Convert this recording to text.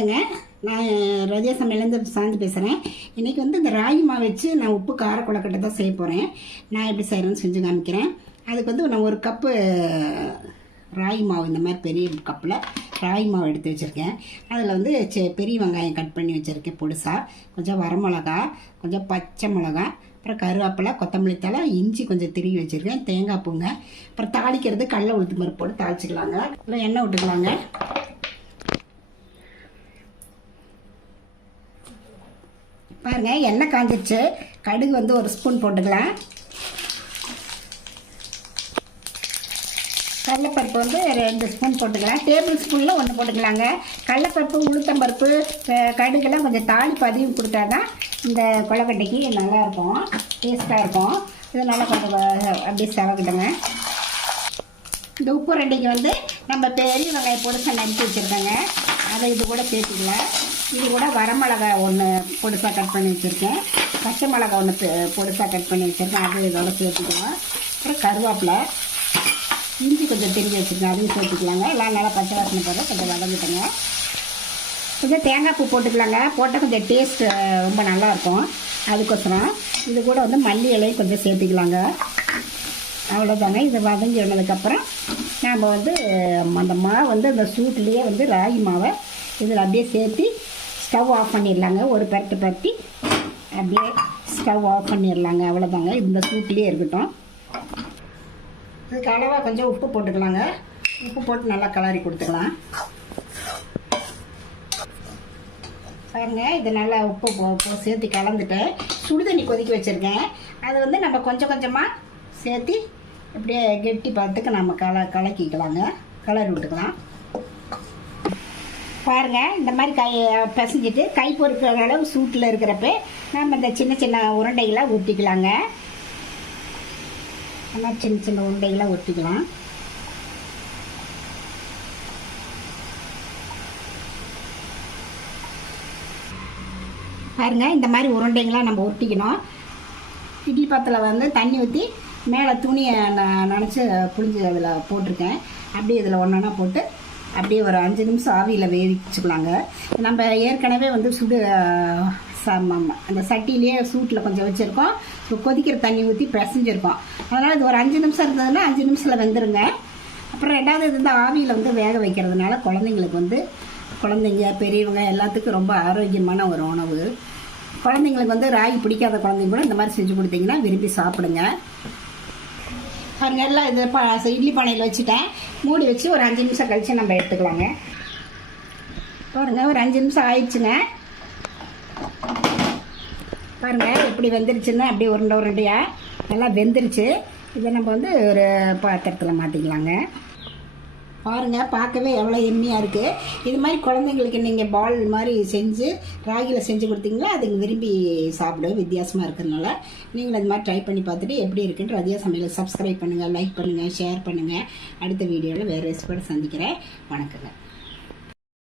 வணக்கங்க. நான் ரஜியா சமையலேருந்து சாந்தி பேசுகிறேன். இன்றைக்கி வந்து இந்த ராகி மாவு வச்சு நான் உப்பு கார கொழுக்கட்டை தான் செய்ய போகிறேன். நான் எப்படி செய்கிறேன்னு செஞ்சு காமிக்கிறேன். அதுக்கு வந்து நான் ஒரு கப்பு ராகி மாவு, இந்த மாதிரி பெரிய கப்பில் ராகி மாவு எடுத்து வச்சுருக்கேன். அதில் வந்து பெரிய வெங்காயம் கட் பண்ணி வச்சுருக்கேன் பொடிசாக, கொஞ்சம் வரமிளகா, கொஞ்சம் பச்சை மிளகா, அப்புறம் கருவேப்பிலை, கொத்தமல்லி தழை, இஞ்சி கொஞ்சம் திருகி வச்சுருக்கேன், தேங்காய் பூங்க, அப்புறம் தாளிக்கிறது கடலை உளுத்து பருப்பு போட்டு தாளிச்சிக்கலாங்க. இல்லை எண்ணெய் விட்டுக்கலாங்க. பாருங்கள், எண்ணெய் காஞ்சிச்சு. கடுகு வந்து ஒரு ஸ்பூன் போட்டுக்கலாம். கடலைப்பருப்பு வந்து 2 ஸ்பூன் போட்டுக்கலாம். டேபிள் ஸ்பூனில் 1 போட்டுக்கலாங்க. கடலைப்பருப்பு, உளுத்தம்பருப்பு, கடுகுலாம் கொஞ்சம் தாளிப்பு அதிகம் கொடுத்தா தான் இந்த கொழுக்கட்டைக்கு நல்லாயிருக்கும், டேஸ்ட்டாக இருக்கும். இது நல்லா கொஞ்சம் அப்படியே செவக்கிட்டோங்க. இந்த உப்பு ரெண்டைக்கு வந்து நம்ம பெரிய வெங்காயம் பொடிசாக நறுக்கி வச்சுருக்கோங்க, அதை இது கூட சேர்த்துக்கலாம். இது கூட வரமிளகா 1 பொடிசாக கட் பண்ணி வச்சுருக்கேன், பச்சை மிளகா 1 பொடிசாக கட் பண்ணி வச்சுருக்கேன், அது இதோட சேர்த்துக்கலாம். அப்புறம் கருவேப்பிலை, இஞ்சி கொஞ்சம் திரும்பி வச்சுருக்கேன், அதையும் சேர்த்துக்கலாங்க. எல்லாம் நல்லா பச்சை வாசனை போட கொஞ்சம் வதங்கிட்டோங்க. கொஞ்சம் தேங்காய் பூ போட்டுக்கலாங்க, போட்டால் கொஞ்சம் டேஸ்ட் ரொம்ப நல்லாயிருக்கும். அதுக்கோசரம் இது கூட வந்து மல்லி இலையும் கொஞ்சம் சேர்த்துக்கலாங்க. அவ்வளோதாங்க. இது வதங்கி வந்ததுக்கப்புறம் நாம் வந்து அந்த மாவு வந்து அந்த சூட்லேயே வந்து ராகி மாவை இதில் அப்படியே சேர்த்து ஸ்டவ் ஆஃப் பண்ணிடலாங்க. ஒரு பரட்டி அப்படியே ஸ்டவ் ஆஃப் பண்ணிடலாங்க. அவ்வளோதாங்க. இந்த சூட்லேயே இருக்கட்டும். இதுக்கு அளவாக கொஞ்சம் உப்பு போட்டுக்கலாங்க. உப்பு போட்டு நல்லா கிளறி கொடுத்துக்கலாம். பாருங்க, இது நல்லா உப்பு சேர்த்து கலந்துட்டு சுடுதண்ணி கொதிக்க வச்சுருக்கேன். அது வந்து நம்ம கொஞ்சம் கொஞ்சமாக சேர்த்து இப்படியே கெட்டி பார்த்துக்கு நம்ம கலக்கிக்கலாங்க, கலரி விட்டுக்கலாம். பாருங்கள், இந்த மாதிரி பிசைஞ்சிட்டு கை பொறுக்கிற அளவு சூட்டில் இருக்கிறப்ப நம்ம இந்த சின்ன சின்ன உருண்டைகளாக ஊற்றிக்கலாங்க. இந்த மாதிரி சின்ன சின்ன உருண்டைகளாக ஊற்றிக்கலாம். பாருங்கள், இந்த மாதிரி உருண்டைங்களாம் நம்ம ஊற்றிக்கணும். இட்லி பாத்திரத்தில் வந்து தண்ணி ஊற்றி மேலே துணியை நனைச்சி புழிஞ்சு அதில் போட்டிருக்கேன். அப்படியே இதில் ஒன்றா போட்டு அப்படியே ஒரு 5 நிமிஷம் ஆவியில் வேவிச்சுக்கலாங்க. நம்ம ஏற்கனவே வந்து அந்த சட்டியிலேயே சூட்டில் கொஞ்சம் வச்சுருக்கோம், கொதிக்கிற தண்ணி ஊற்றி பிசைஞ்சிருக்கோம். அதனால் இது ஒரு 5 நிமிஷம் இருந்ததுன்னா 5 நிமிஷத்தில் வெந்துருங்க. அப்புறம் ரெண்டாவது இது வந்து ஆவியில் வந்து வேக வைக்கிறதுனால குழந்தைங்க பெரியவங்க எல்லாத்துக்கும் ரொம்ப ஆரோக்கியமான ஒரு உணவு. குழந்தைங்களுக்கு வந்து ராகி பிடிக்காத குழந்தைங்க கூட இந்த மாதிரி செஞ்சு கொடுத்தீங்கன்னா விரும்பி சாப்பிடுங்க. பாருங்க, எல்லாம் இது இட்லி பானையில் வச்சுட்டேன். மூடி வச்சு ஒரு 5 நிமிஷம் கழித்து நம்ம எடுத்துக்கலாங்க. பாருங்கள், ஒரு 5 நிமிஷம் ஆயிடுச்சுங்க. பாருங்கள் எப்படி வெந்துருச்சுன்னு, அப்படியே உருண்டையாக நல்லா வெந்துருச்சு. இதை நம்ம வந்து ஒரு பாத்திரத்தில் மாற்றிக்கலாங்க. பாருங்கள், பார்க்கவே எவ்வளோ எம்மியாக இருக்குது. இது மாதிரி குழந்தைங்களுக்கு நீங்கள் பால் மாதிரி செஞ்சு ராகியில் செஞ்சு கொடுத்தீங்களா அதுங்க விரும்பி சாப்பிட வித்தியாசமாக இருக்கிறதுனால நீங்களும் இது மாதிரி ட்ரை பண்ணி பார்த்துட்டு எப்படி இருக்குன்னு ரஜியா சமையலை சப்ஸ்கிரைப் பண்ணுங்கள், லைக் பண்ணுங்கள், ஷேர் பண்ணுங்கள். அடுத்த வீடியோவில் வேறு ரெசிபியோட சந்திக்கிறேன். வணக்கங்க.